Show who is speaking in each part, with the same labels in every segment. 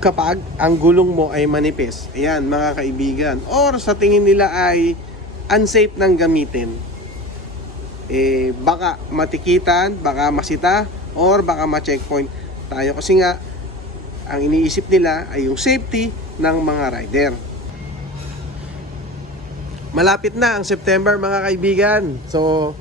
Speaker 1: kapag ang gulong mo ay manipis. Ayan, mga kaibigan. Or sa tingin nila ay unsafe ng gamitin. Eh, baka matikitan, baka masita, or baka ma-checkpoint tayo. Kasi nga, ang iniisip nila ay yung safety ng mga rider. Malapit na ang September mga kaibigan. So,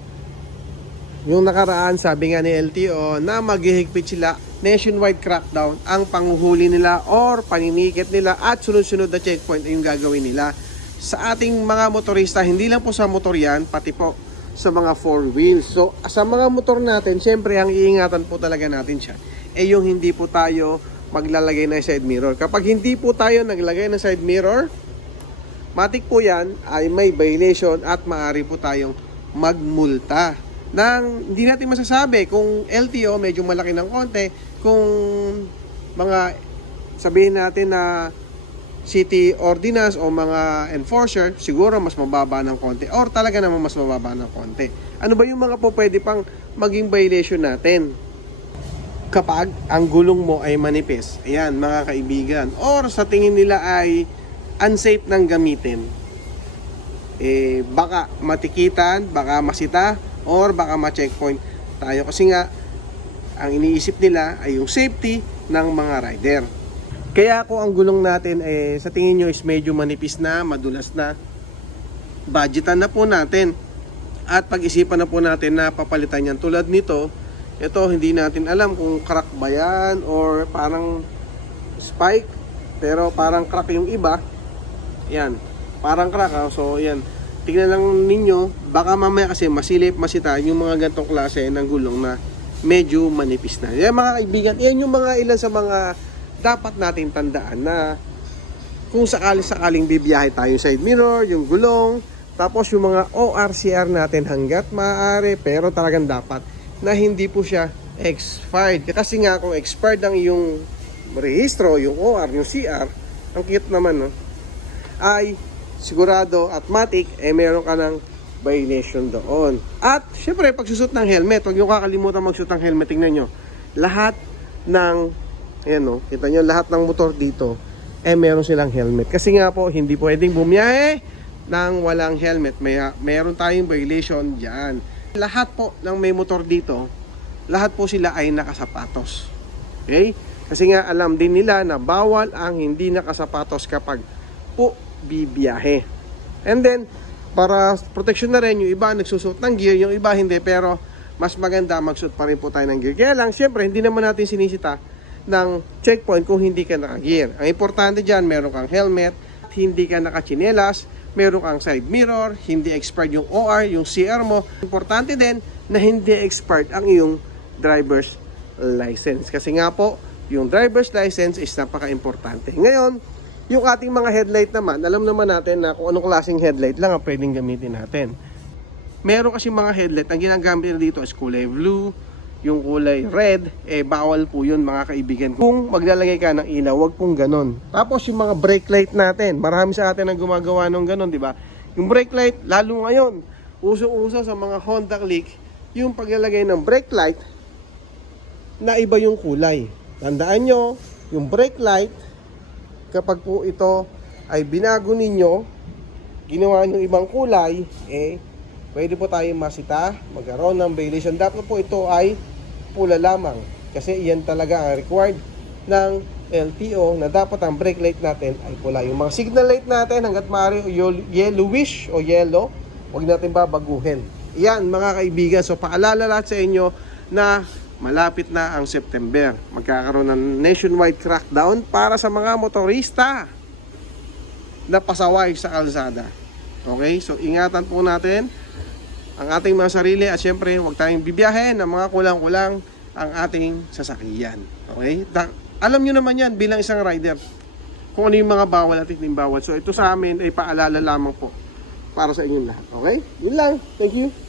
Speaker 1: yung nakaraan, sabi nga ni LTO na maghihigpit sila nationwide crackdown ang panguhuli nila or paninikit nila at sunod-sunod na checkpoint ay yung gagawin nila sa ating mga motorista, hindi lang po sa motor yan, pati po sa mga four wheels. So, sa mga motor natin, syempre ang iingatan po talaga natin siya ay yung hindi po tayo maglalagay ng side mirror. Kapag hindi po tayo naglagay ng side mirror, matik po yan ay may violation at maaari po tayong magmulta nang hindi natin masasabi kung LTO medyo malaki ng konti, kung mga sabihin natin na city ordinance o mga enforcer, siguro mas mababa ng konti or talaga naman mas mababa ng konti. Ano ba yung mga po pwede pang maging violation natin? Kapag ang gulong mo ay manipis, ayan mga kaibigan, or sa tingin nila ay unsafe ng gamitin, eh baka matikitan, baka masita, or baka ma-checkpoint tayo kasi nga ang iniisip nila ay yung safety ng mga rider. Kaya kung ang gulong natin eh sa tingin nyo is medyo manipis na, madulas na, budgetan na po natin at pag-isipan na po natin na papalitan yan. Tulad nito, ito hindi natin alam kung crack ba yan or parang spike pero parang crack yung iba. Yan, parang crack ha. So yan, tignan lang ninyo, baka mamaya kasi masilip, masita yung mga gantong klase ng gulong na medyo manipis na. Yan mga kaibigan, yan yung mga ilan sa mga dapat natin tandaan na kung sakali-sakaling bibiyahe tayo side mirror, yung gulong, tapos yung mga ORCR natin hanggat maaari, pero talagang dapat na hindi po siya expired. Kasi nga kung expired ang yung rehistro, yung OR, yung CR, ang cute naman, no? ay sigurado at matic, eh meron ka ng violation doon. At syempre, pagsusot ng helmet, huwag nyo kakalimutan magsusot ng helmet. Tingnan nyo, lahat ng, ayan no, kita nyo, lahat ng motor dito, eh meron silang helmet. Kasi nga po, hindi pwedeng bumiyahe ng walang helmet. May, meron tayong violation dyan. Lahat po ng may motor dito, lahat po sila ay nakasapatos. Okay? Kasi nga alam din nila na bawal ang hindi nakasapatos kapag po bibiyahe. And then, para protection na rin, yung iba nagsusuot ng gear, yung iba hindi, pero mas maganda magsuot pa rin po tayo ng gear. Kaya lang, syempre, hindi naman natin sinisita ng checkpoint kung hindi ka naka-gear. Ang importante dyan, meron kang helmet, hindi ka nakachinelas, meron kang side mirror, hindi expired yung OR, yung CR mo. Importante din na hindi expired ang iyong driver's license. Kasi nga po, yung driver's license is napaka-importante. Ngayon, yung ating mga headlight naman, alam naman natin na kung anong klaseng headlight lang ang pwedeng gamitin natin. Meron kasi mga headlight, ang ginagamit nila dito is kulay blue, yung kulay red, eh bawal po yun mga kaibigan. Kung maglalagay ka ng ilaw, wag pong ganon. Tapos yung mga brake light natin, marami sa atin ang gumagawa ng ganon, di ba? Yung brake light, lalo ngayon, uso-uso sa mga Honda Click, yung paglalagay ng brake light na iba yung kulay. Tandaan nyo, yung brake light, kapag po ito ay binago ninyo, ginawa nyo ibang kulay, eh, pwede po tayo masita, magkaroon ng violation. Dapat po ito ay pula lamang. Kasi iyan talaga ang required ng LTO na dapat ang brake light natin ay pula. Yung mga signal light natin hanggat maaari yel- yellowish o yellow, huwag natin babaguhin. Yan mga kaibigan. So paalala lahat sa inyo na malapit na ang September. Magkakaroon ng nationwide crackdown para sa mga motorista na pasaway sa kalsada. Okay? So ingatan po natin ang ating mga sarili at syempre huwag tayong bibiyahe ng mga kulang-kulang ang ating sasakyan. Okay? Da- alam nyo naman yan bilang isang rider kung ano yung mga bawal at hindi bawal. So ito sa amin ay paalala lamang po para sa inyong lahat. Okay? Yun lang. Thank you.